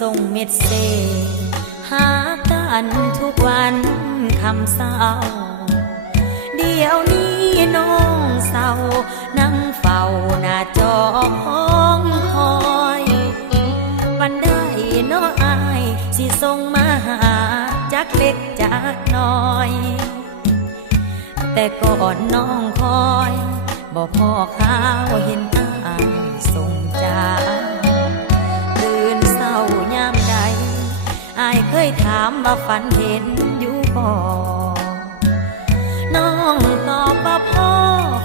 ส่งเม็ดเซหากันทุกวันคำเศร้าเดี๋ยวนี้น้องเศร้านั่งเฝ้าหน้าจอห้องคอยวันได้น้ออายสิส่งมาหาจักเล็กจักน้อยแต่ก่อนน้องคอยบ่พอข้าวเห็นอายส่งจากตื่นเศร้ายามใดอายเคยถามว่าฝันเห็นอยู่บ่น้องตอบว่าพ่อ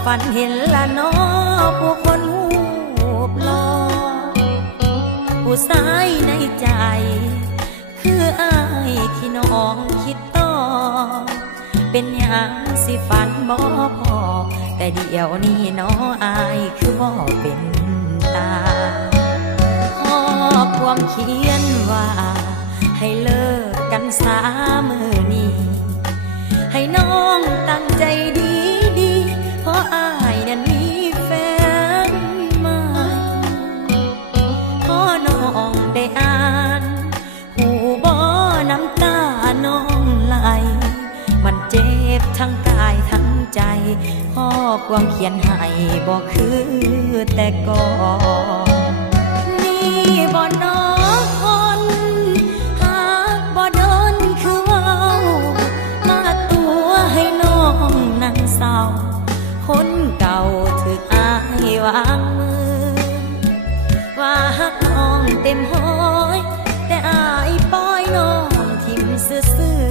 ฝันเห็นละน้อผู้คนหูบลอผู้ชายในใจคืออายที่น้องคิดต่อเป็นอย่างสิฝันบ่พอแต่เดี๋ยวนี้น้ออายคือบ่เป็นตาข้อความเขียนว่าให้เลิกกันสามือนี้ให้น้องตั้งใจดีดีเพราะอายนั้นมีแฟนใหม่พอน้องได้อ่านหูบ่น้ำตาน้องไหลมันเจ็บทั้งกายทั้งใจข้อความเขียนให้บ่คือแต่ก่อนนี่บ่น้อคนหากบ่โดนคือเว้ามาตัวให้น้องนั่งเศร้าคนเก่าถึกอาย วางมือว่าหักน้องเต็มห้อยแต่อายปล่อยน้องทิมซื่อ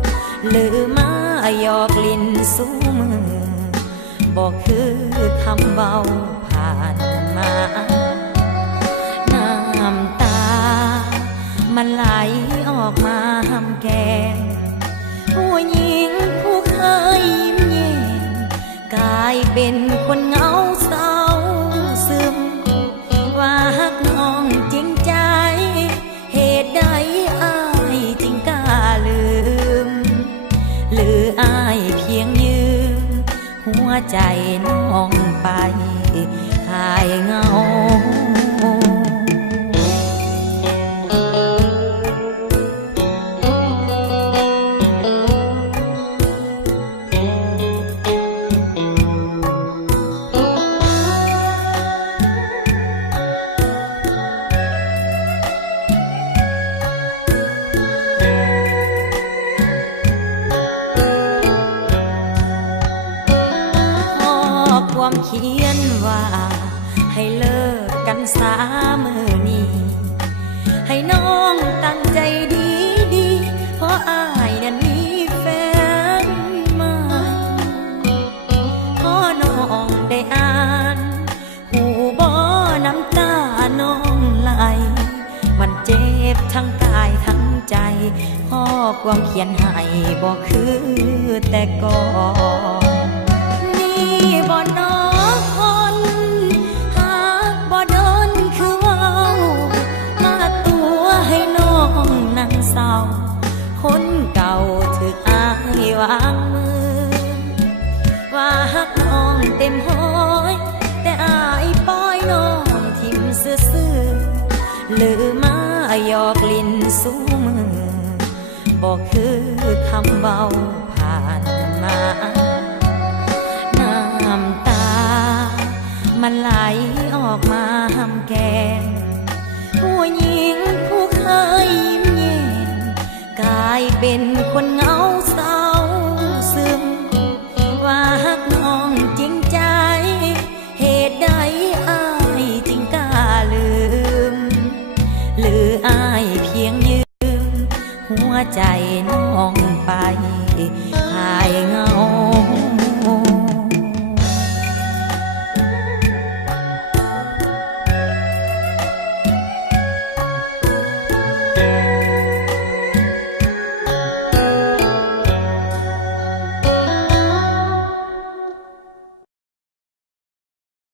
ๆลือมาหยอกลิ้นสู้มือบอกคือคำเบาผ่านมาน้ำตามันไหลออกมาหำแก้มผู้หญิงผู้เคยยิ้มแย้มกลายเป็นคนเหงาเศร้าซึมว่าหักน้องจริงใจเหตุใดอายจึงกล้าลืมหรืออายเพียงยืมหัวใจน้องไปหายเหงาความเขียนว่าให้เลิกกันสามือนี้ให้น้องตั้งใจดีดีเพราะอายนั้นมีแฟนใหม่พอน้องได้อ่านหูบ่น้ำตาน้องไหลมันเจ็บทั้งกายทั้งใจข้อความเขียนให้บอกคือแต่ก่อนบ่น้อคนหากบ่โดนคือเว้ามาตัวให้น้องนั่งเศร้าคนเก่าถึกอาย วางมือว่าหักน้องเต็มห้อยแต่อายปล่อยน้องทิมซื่อๆลือมาหยอกลิ้นสู้มือบอกคือคำเบาผ่านมาน้ำตามันไหลออกมาหำแก้มผู้หญิงผู้เคยยิ้มแย้มกลายเป็นคนเหงาเศร้าซึมว่าหักน้องจริงใจเหตุใดอายจึงกล้าลืมหรืออายเพียงยืมหัวใจน้องไปหายเหงา